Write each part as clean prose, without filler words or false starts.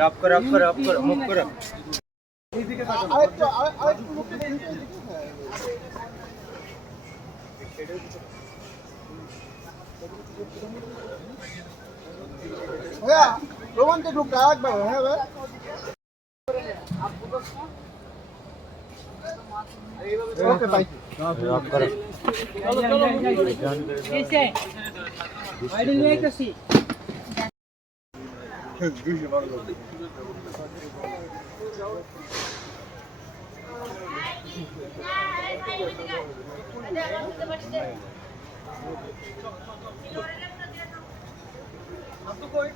Up করে move করে এইদিকে তাকান আরেকটু মুখে দিতে হ্যাঁ রোমান্টিক গ্রুপটা একবার হ্যাঁ ভাই ওকে ভাই আপ করে চলো कैसे आईडी নিয়ে আসি দুইশো বার করতে আপনি কই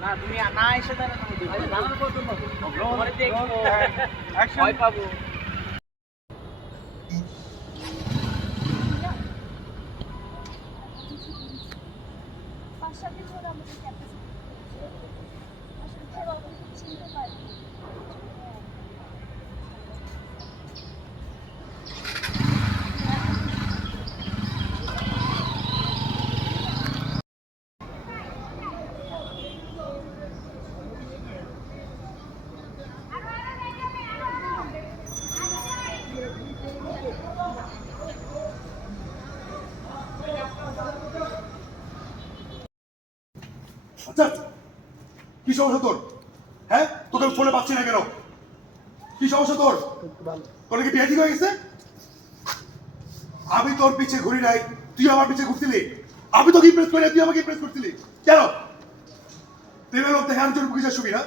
না তুমি না এসে দাঁড়ানো আরে দাঁড়ানো কত পরে দেখো অ্যাকশন ভয় পাবো পাঁচটা বছর আমাদের ক্যাপাসিটি আসলে খেলা চিনতে পারি আচ্ছা কি সমস্যা তোর হ্যাঁ তোকে ফোনে পাচ্ছি না কেন কি সমস্যা তোর তোর কি বিয়ে ঠিক হয়ে গেছে আমি তোর পিছে ঘুরি নাই তুই আমার পিছে ঘুরছিলি আমি তোকে ইমপ্রেস করি তুই আমাকে ইমপ্রেস করছিলি কেন প্রেমের লোক দেখে আমি তোর বুঝে শুবি না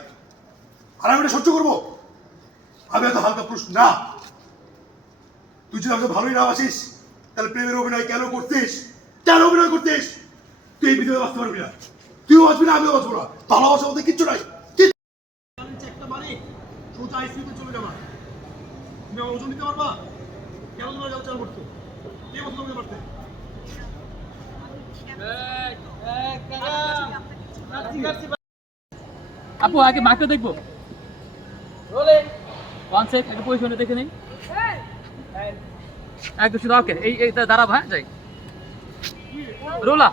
আর আমি এটা সহ্য করবো আমি এত হালকা পুরুষ না তুই যদি আমাকে ভালোই না বাসিস তাহলে প্রেমের অভিনয় কেন করতিস তুই এই ভিতরে বাঁচতে পারবি না তুইও বাঁচবি না আমিও বাঁচবো না ভালোবাসা বলতে কিচ্ছু নাই একটা বাড়ি সোজা আইসিইউতে চলে যাবা তুমি আমার ওজন দিতে পারবা কেন তোমরা যাও চাল করতে কে বলতো তোমাকে পারতে আপু আগে মাকে দেখবো রোলিং ওয়ান সেক একটা পজিশনে দেখে নেই একদম শুধু ওকে এই দাঁড়াব হ্যাঁ যাই রোলা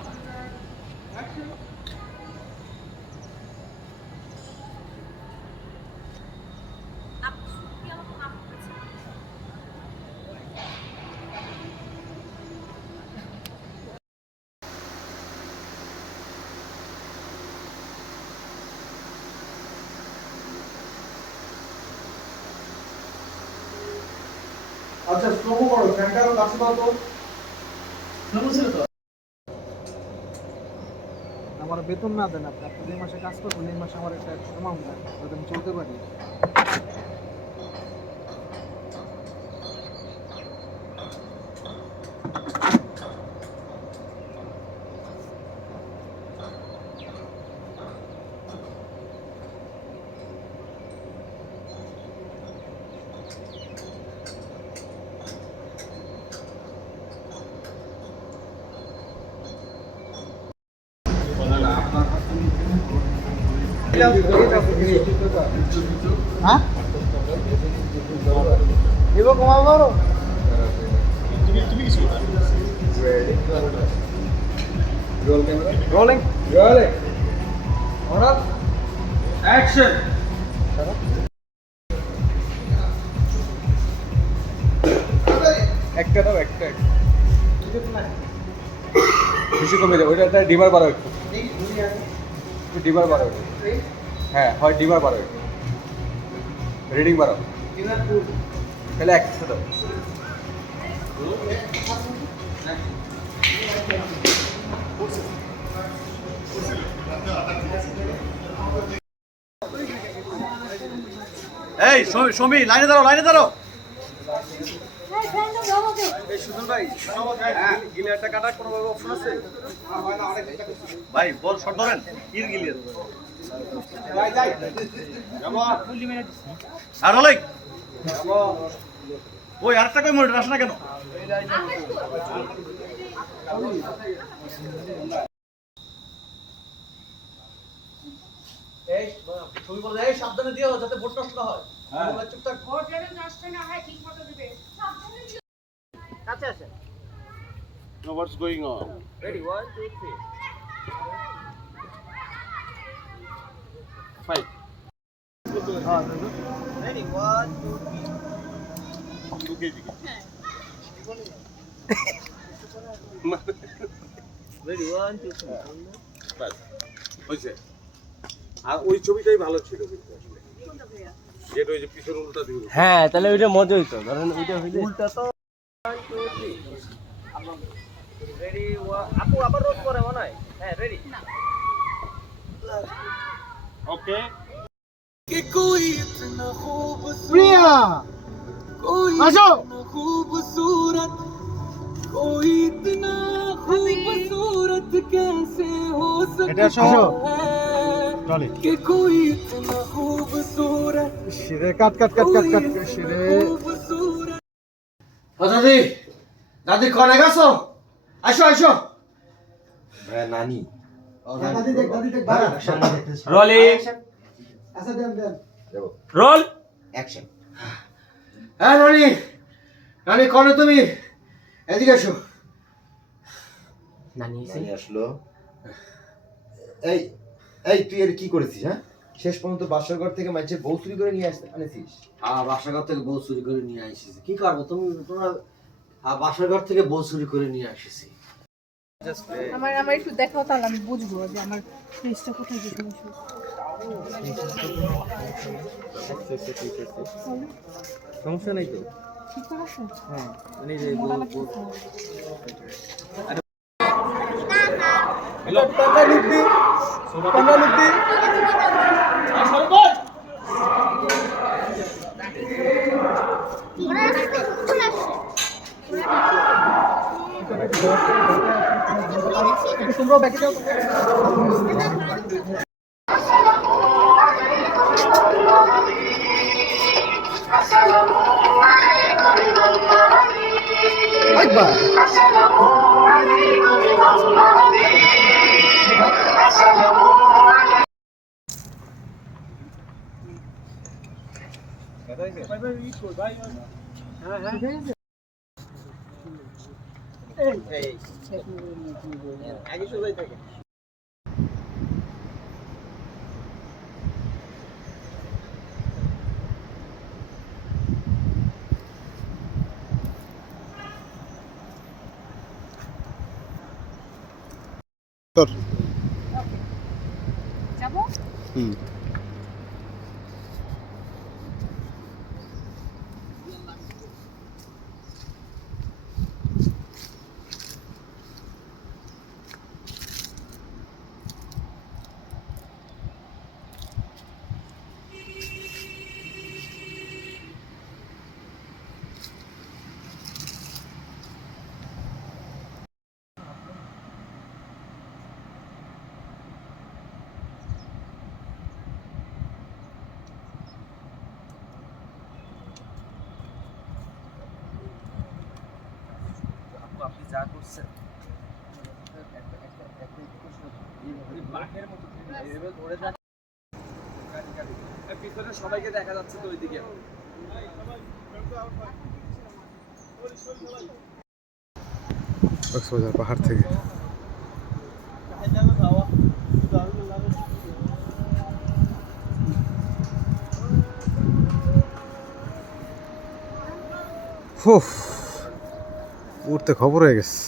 আচ্ছা স্লো করো ফ্যানটা কাছে দাও তো স্লো ছিল তো আমার বেতন না দেন আপনি যে মাসে কাজ করবেন এই মাসে আমার একটা অ্যামাউন্ট দেন যাতে আমি চলতে পারি হ্যাঁ এবার কমাবো পারো তুমি কিছু roll camera rolling order action একটা দাও একটা বেশি কমে যাবে ওইটা ডিবার বাড়াও একটু ডিবার বাড়াও হ্যাঁ হয় ডিবার বাড়াও একটু রিডিং বাড়াও তাহলে একটা দাও এই সমী লাইনে দাঁড়াও এই সুজন ভাই গিলারটা কাটার কোনো অপশন আছে ভাই বল শট ধরেন ইর গিলিয়ে যাই আর রোলিং ওই আরেকটা কই মনিটর আসে না কেন এই তুমি বলো এই সাবধানে দিও যাতে ভোট নষ্ট না হয়। হ্যাঁ। বলো, চুপ থাক। ভোট যেন নষ্ট না হয় ঠিক মতো দিবে সাবধানে দিও। কাছে আসেন। So what's going on? Ready 1 2 3 Fine. Ready 1 2 2 kg. হ্যাঁ রেডি 1 2 3 বাস হয়েছে। আর ওই ছবিটাই ভালো ছিল কিন্তু আসলে। কোনটা ভাইয়া? যেটা ওই যে পিছন উল্টা দিকে। হ্যাঁ তাহলে ওইটা মজা হইতো ধরেন ওইটা হইলে উল্টা তো 1 2 3 রেডি আপু আবার রোজ করে মনে হয়। হ্যাঁ রেডি না ওকে। प्रिया आजो खूबसूरत कोई इतना खूबसूरत कैसे हो এটা সহ सकता চলে है कि कोई इतना खूबसूरत শিরে কাট কাট কাট কাট কাট শিরে खूबसूरत দাদি দাদি কোনে গেছো আসো আসো নানি দাদি দেখ ভাই রোলিং আচ্ছা দেন দেন রোল অ্যাকশন হ্যাঁ নানি নানি কোনে তুমি এদিকে এসো নানি আসলো এই এই তুই এর কি করেছিস হ্যাঁ শেষ পর্যন্ত বাসার ঘর থেকে মাঝে বউ চুরি করে নিয়ে আনেছিস বাসার ঘর থেকে বউ চুরি করে নিয়ে আসিস কি করবো তুমি তোমরা বাসার ঘর থেকে বউ চুরি করে নিয়ে আসিস আমার আমার একটু দেখাও তাহলে আমি বুঝবো যে আমার ফেসটা কোথায় গেছে সমস্যা নাই তো ঠিক আছে হ্যাঁ মানে যে মোটা লাগতেছে টাকা লুকবি টাকা লুকবি তোমরা ব্যাকে যাও একবার আগে সোজাই থাকে যাবো আপনি যা করছেন পিছনে সবাইকে দেখা যাচ্ছে তো ওইদিকে কক্সবাজার পাহাড় থেকে উঠতে খবর হয়ে গেছে